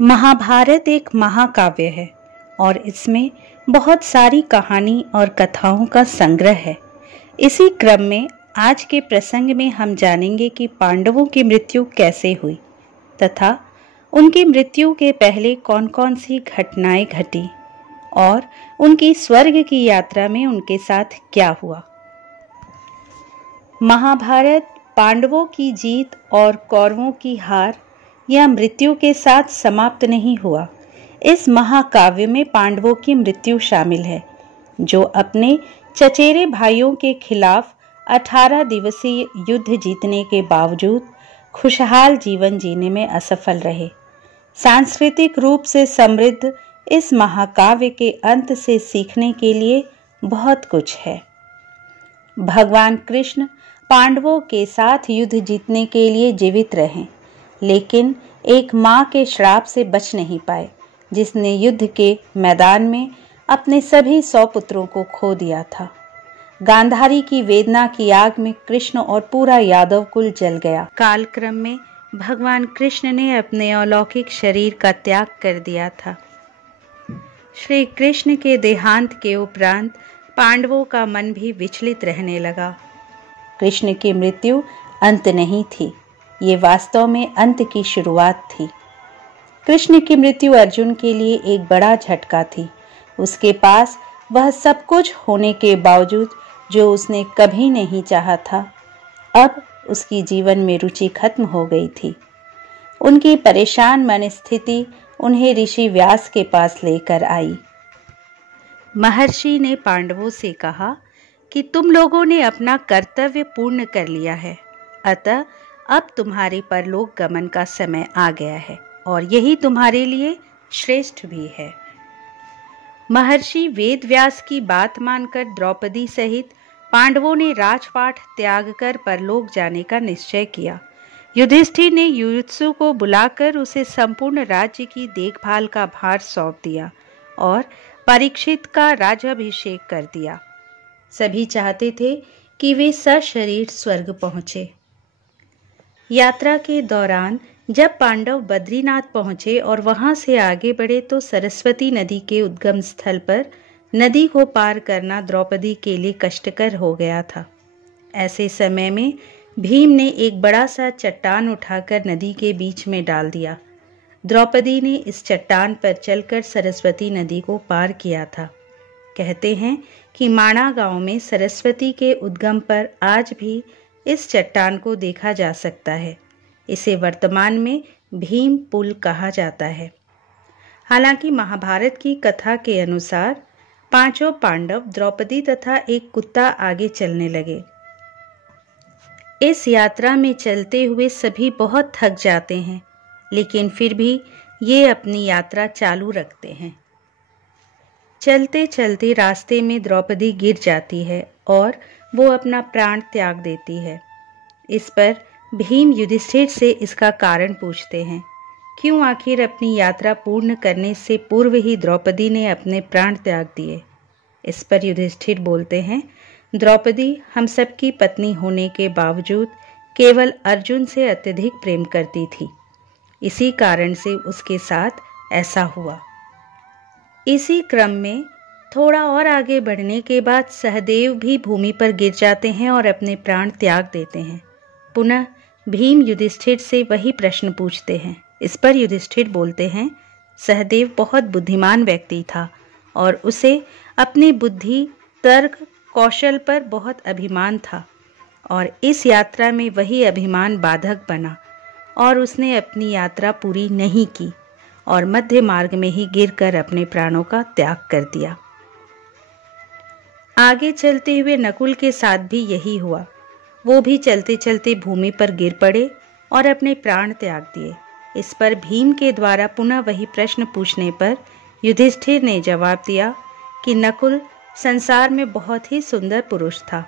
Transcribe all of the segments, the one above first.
महाभारत एक महाकाव्य है और इसमें बहुत सारी कहानी और कथाओं का संग्रह है। इसी क्रम में आज के प्रसंग में हम जानेंगे कि पांडवों की मृत्यु कैसे हुई तथा उनकी मृत्यु के पहले कौन कौन सी घटनाएं घटी और उनकी स्वर्ग की यात्रा में उनके साथ क्या हुआ। महाभारत पांडवों की जीत और कौरवों की हार या मृत्यु के साथ समाप्त नहीं हुआ। इस महाकाव्य में पांडवों की मृत्यु शामिल है, जो अपने चचेरे भाइयों के खिलाफ 18 दिवसीय युद्ध जीतने के बावजूद खुशहाल जीवन जीने में असफल रहे। सांस्कृतिक रूप से समृद्ध इस महाकाव्य के अंत से सीखने के लिए बहुत कुछ है। भगवान कृष्ण पांडवों के साथ युद्ध जीतने के लिए जीवित रहे, लेकिन एक मां के श्राप से बच नहीं पाए, जिसने युद्ध के मैदान में अपने सभी 100 पुत्रों को खो दिया था। गांधारी की वेदना की आग में कृष्ण और पूरा यादव कुल जल गया। कालक्रम में भगवान कृष्ण ने अपने अलौकिक शरीर का त्याग कर दिया था। श्री कृष्ण के देहांत के उपरांत पांडवों का मन भी विचलित रहने लगा। कृष्ण की मृत्यु अंत नहीं थी, ये वास्तव में अंत की शुरुआत थी। कृष्ण की मृत्यु अर्जुन के लिए एक बड़ा झटका थी। उसके पास वह सब कुछ होने के बावजूद जो उसने कभी नहीं चाहा था, अब उसकी जीवन में रुचि खत्म हो गई थी। उनकी परेशान मन स्थिति उन्हें ऋषि व्यास के पास लेकर आई। महर्षि ने पांडवों से कहा कि तुम लोगों ने अपना कर्तव्य पूर्ण कर लिया है, अतः अब तुम्हारे परलोक गमन का समय आ गया है और यही तुम्हारे लिए श्रेष्ठ भी है। महर्षि वेदव्यास की बात मानकर द्रौपदी सहित पांडवों ने राजपाट त्याग कर परलोक जाने का निश्चय किया। युधिष्ठिर ने युयुत्सु को बुलाकर उसे संपूर्ण राज्य की देखभाल का भार सौंप दिया और परीक्षित का राज्याभिषेक कर दिया। सभी चाहते थे कि वे सशरीर स्वर्ग पहुंचे। यात्रा के दौरान जब पांडव बद्रीनाथ पहुंचे और वहां से आगे बढ़े तो सरस्वती नदी के उद्गम स्थल पर नदी को पार करना द्रौपदी के लिए कष्टकर हो गया था। ऐसे समय में भीम ने एक बड़ा सा चट्टान उठाकर नदी के बीच में डाल दिया। द्रौपदी ने इस चट्टान पर चलकर सरस्वती नदी को पार किया था। कहते हैं कि माणा गांव में सरस्वती के उद्गम पर आज भी इस चट्टान को देखा जा सकता है। इसे वर्तमान में भीम पुल कहा जाता है। हालांकि महाभारत की कथा के अनुसार पांचों पांडव, द्रौपदी तथा एक कुत्ता आगे चलने लगे। इस यात्रा में चलते हुए सभी बहुत थक जाते हैं, लेकिन फिर भी ये अपनी यात्रा चालू रखते हैं। चलते चलते रास्ते में द्रौपदी गिर जाती है और वो अपना प्राण त्याग देती है। इस पर भीम युधिष्ठिर से इसका कारण पूछते हैं। क्यों आखिर अपनी यात्रा पूर्ण करने से पूर्व ही द्रौपदी ने अपने प्राण त्याग दिए? इस पर युधिष्ठिर बोलते हैं, द्रौपदी हम सबकी पत्नी होने के बावजूद केवल अर्जुन से अत्यधिक प्रेम करती थी। इसी कारण से उसके साथ ऐसा हुआ। इसी क्रम में थोड़ा और आगे बढ़ने के बाद सहदेव भी भूमि पर गिर जाते हैं और अपने प्राण त्याग देते हैं। पुनः भीम युधिष्ठिर से वही प्रश्न पूछते हैं। इस पर युधिष्ठिर बोलते हैं, सहदेव बहुत बुद्धिमान व्यक्ति था और उसे अपनी बुद्धि, तर्क, कौशल पर बहुत अभिमान था और इस यात्रा में वही अभिमान बाधक बना और उसने अपनी यात्रा पूरी नहीं की और मध्य मार्ग में ही गिरकर अपने प्राणों का त्याग कर दिया। आगे चलते हुए नकुल के साथ भी यही हुआ। वो भी चलते चलते भूमि पर गिर पड़े और अपने प्राण त्याग दिए। इस पर भीम के द्वारा पुनः वही प्रश्न पूछने पर युधिष्ठिर ने जवाब दिया कि नकुल संसार में बहुत ही सुंदर पुरुष था।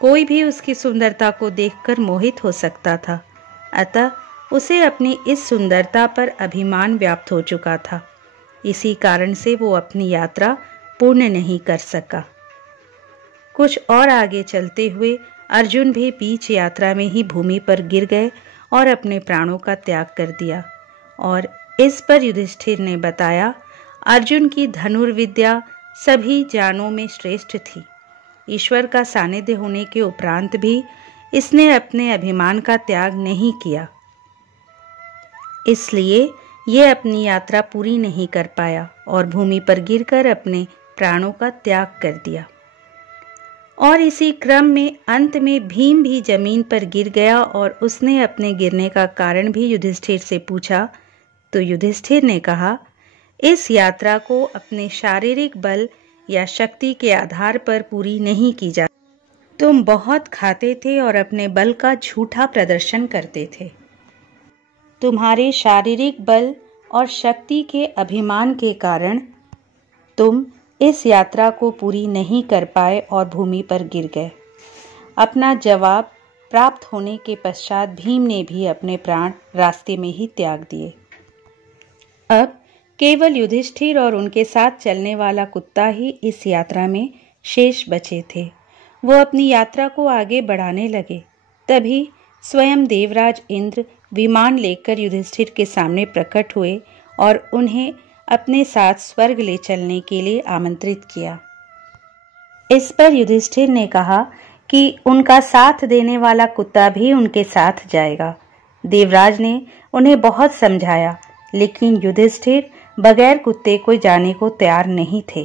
कोई भी उसकी सुंदरता को देखकर मोहित हो सकता था, अतः उसे अपनी इस सुंदरता पर अभिमान व्याप्त हो चुका था। इसी कारण से वो अपनी यात्रा पूर्ण नहीं कर सका। कुछ और आगे चलते हुए अर्जुन भी बीच यात्रा में ही भूमि पर गिर गए और अपने प्राणों का त्याग कर दिया और इस पर युधिष्ठिर ने बताया, अर्जुन की धनुर्विद्या सभी जानों में श्रेष्ठ थी। ईश्वर का सानिध्य होने के उपरांत भी इसने अपने अभिमान का त्याग नहीं किया, इसलिए यह अपनी यात्रा पूरी नहीं कर पाया और भूमि पर गिरकर अपने प्राणों का त्याग कर दिया। और इसी क्रम में अंत में भीम भी जमीन पर गिर गया और उसने अपने गिरने का कारण भी युधिष्ठिर से पूछा। तो युधिष्ठिर ने कहा, इस यात्रा को अपने शारीरिक बल या शक्ति के आधार पर पूरी नहीं की जा। तुम बहुत खाते थे और अपने बल का झूठा प्रदर्शन करते थे। तुम्हारे शारीरिक बल और शक्ति के अभिमान के कारण तुम इस यात्रा को पूरी नहीं कर पाए और भूमि पर गिर गए। अपना जवाब प्राप्त होने के पश्चात भीम ने भी अपने प्राण रास्ते में ही त्याग दिए। अब केवल युधिष्ठिर और उनके साथ चलने वाला कुत्ता ही इस यात्रा में शेष बचे थे। वो अपनी यात्रा को आगे बढ़ाने लगे। तभी स्वयं देवराज इंद्र विमान लेकर युधिष्ठिर के सामने प्रकट हुए और उन्हें अपने साथ स्वर्ग ले चलने के लिए आमंत्रित किया। इस पर युधिष्ठिर ने कहा कि उनका साथ देने वाला कुत्ता भी उनके साथ जाएगा। देवराज ने उन्हें बहुत समझाया, लेकिन युधिष्ठिर बगैर कुत्ते को जाने को तैयार नहीं थे।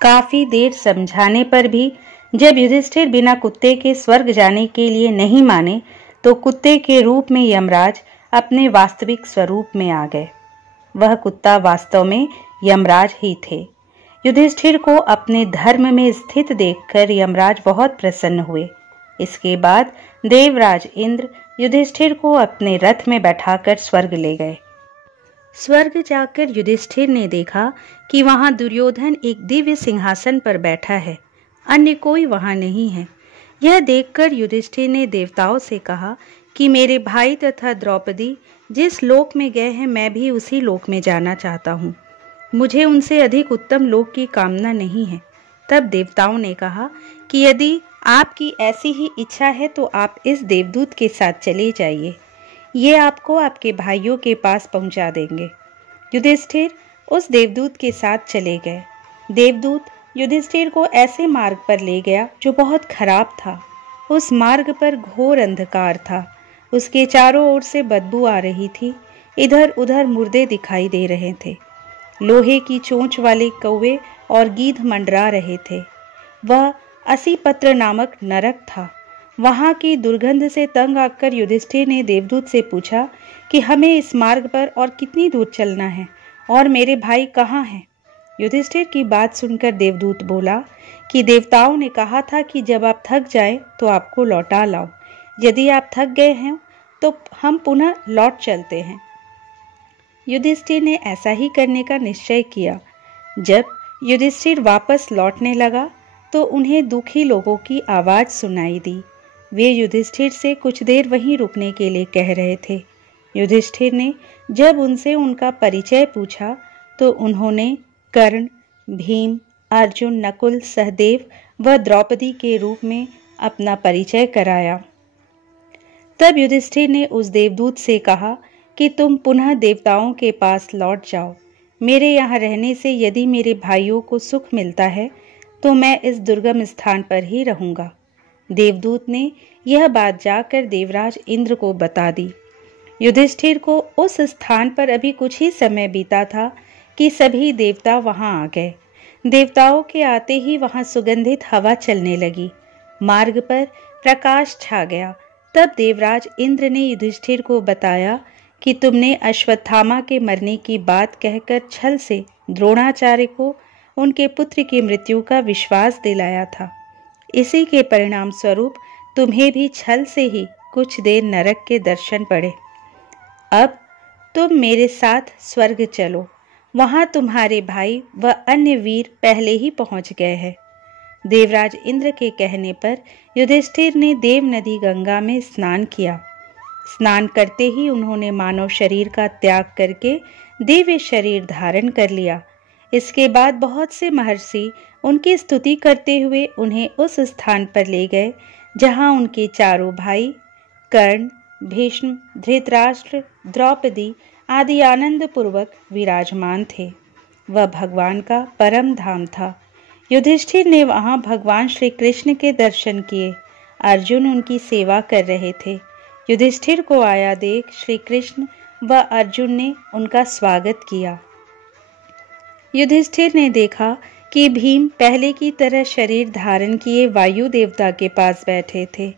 काफी देर समझाने पर भी जब युधिष्ठिर बिना कुत्ते के स्वर्ग जाने के लिए नहीं माने, तो कुत्ते के रूप में यमराज अपने वास्तविक स्वरूप में आ गए। वह कुत्ता वास्तव में यमराज ही थे। युधिष्ठिर को अपने धर्म में स्थित देखकर यमराज बहुत प्रसन्न हुए। इसके बाद देवराज इंद्र युधिष्ठिर को अपने रथ में बैठाकर स्वर्ग ले गए। स्वर्ग जाकर युधिष्ठिर ने देखा कि वहां दुर्योधन एक दिव्य सिंहासन पर बैठा है, अन्य कोई वहां नहीं है। यह देखकर युधिष्ठिर ने देवताओं से कहा कि मेरे भाई तथा द्रौपदी जिस लोक में गए हैं, मैं भी उसी लोक में जाना चाहता हूँ। मुझे उनसे अधिक उत्तम लोक की कामना नहीं है। तब देवताओं ने कहा कि यदि आपकी ऐसी ही इच्छा है तो आप इस देवदूत के साथ चले जाइए, ये आपको आपके भाइयों के पास पहुंचा देंगे। युधिष्ठिर उस देवदूत के साथ चले गए। देवदूत युधिष्ठिर को ऐसे मार्ग पर ले गया जो बहुत खराब था। उस मार्ग पर घोर अंधकार था। उसके चारों ओर से बदबू आ रही थी। इधर उधर मुर्दे दिखाई दे रहे थे। लोहे की चोंच वाले कौवे और गीध मंडरा रहे थे। वह असीपत्र नामक नरक था। वहां की दुर्गंध से तंग आकर युधिष्ठिर ने देवदूत से पूछा कि हमें इस मार्ग पर और कितनी दूर चलना है और मेरे भाई कहाँ हैं? युधिष्ठिर की बात सुनकर देवदूत बोला कि देवताओं ने कहा था कि जब आप थक जाएं तो आपको लौटा लाओ। यदि आप थक गए हैं तो हम पुनः लौट चलते हैं। युधिष्ठिर ने ऐसा ही करने का निश्चय किया। जब युधिष्ठिर वापस लौटने लगा तो उन्हें दुखी लोगों की आवाज सुनाई दी। वे युधिष्ठिर से कुछ देर वहीं रुकने के लिए कह रहे थे। युधिष्ठिर ने जब उनसे उनका परिचय पूछा तो उन्होंने कर्ण, भीम, अर्जुन, नकुल, सहदेव व द्रौपदी के रूप में अपना परिचय कराया। तब युधिष्ठिर ने उस देवदूत से कहा कि तुम पुनः देवताओं के पास लौट जाओ। मेरे यहाँ रहने से यदि मेरे भाइयों को सुख मिलता है तो मैं इस दुर्गम स्थान पर ही रहूंगा। देवदूत ने यह बात जाकर देवराज इंद्र को बता दी। युधिष्ठिर को उस स्थान पर अभी कुछ ही समय बीता था कि सभी देवता वहां आ गए। देवताओं के आते ही वहां सुगंधित हवा चलने लगी। मार्ग पर प्रकाश छा गया। तब देवराज इंद्र ने युधिष्ठिर को बताया कि तुमने अश्वत्थामा के मरने की बात कहकर छल से द्रोणाचार्य को उनके पुत्र की मृत्यु का विश्वास दिलाया था। इसी के परिणाम स्वरूप तुम्हें भी छल से ही कुछ देर नरक के दर्शन पड़े। अब तुम मेरे साथ स्वर्ग चलो। वहां तुम्हारे भाई व अन्य वीर पहले ही पहुंच गए हैं। देवराज इंद्र के कहने पर युधिष्ठिर ने देव नदी गंगा में स्नान किया। स्नान करते ही उन्होंने मानव शरीर का त्याग करके दिव्य शरीर धारण कर लिया। इसके बाद बहुत से महर्षि उनकी स्तुति करते हुए उन्हें उस स्थान पर ले गए जहां उनके चारों भाई कर्ण, भीष्म, धृतराष्ट्र, द्रौपदी आदि आनंद पूर्वक विराजमान थे। वह भगवान का परम धाम था। युधिष्ठिर ने वहां भगवान श्री कृष्ण के दर्शन किए। अर्जुन उनकी सेवा कर रहे थे। युधिष्ठिर को आया देख श्री कृष्ण व अर्जुन ने उनका स्वागत किया। युधिष्ठिर ने देखा कि भीम पहले की तरह शरीर धारण किए वायु देवता के पास बैठे थे।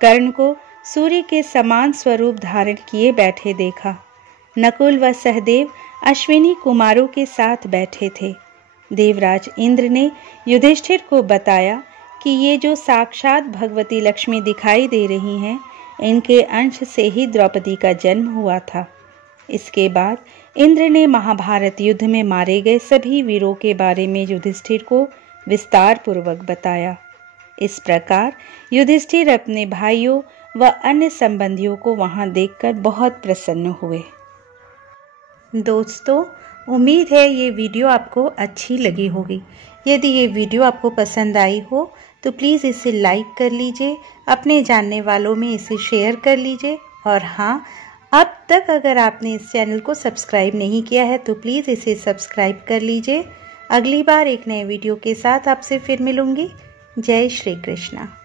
कर्ण को सूर्य के समान स्वरूप धारण किए बैठे देखा। नकुल व सहदेव अश्विनी कुमारों के साथ बैठे थे। देवराज इंद्र ने युधिष्ठिर को बताया कि ये जो साक्षात भगवती लक्ष्मी दिखाई दे रही हैं, इनके अंश से ही द्रौपदी का जन्म हुआ था। इसके बाद इंद्र ने महाभारत युद्ध में मारे गए सभी वीरों के बारे में युधिष्ठिर को विस्तार पूर्वक बताया। इस प्रकार युधिष्ठिर अपने भाइयों व अन्य संबंधियों को वहां देखकर बहुत प्रसन्न हुए। दोस्तों, उम्मीद है ये वीडियो आपको अच्छी लगी होगी। यदि ये वीडियो आपको पसंद आई हो तो प्लीज़ इसे लाइक कर लीजिए, अपने जानने वालों में इसे शेयर कर लीजिए। और हाँ, अब तक अगर आपने इस चैनल को सब्सक्राइब नहीं किया है तो प्लीज़ इसे सब्सक्राइब कर लीजिए। अगली बार एक नए वीडियो के साथ आपसे फिर मिलूंगी। जय श्री कृष्णा।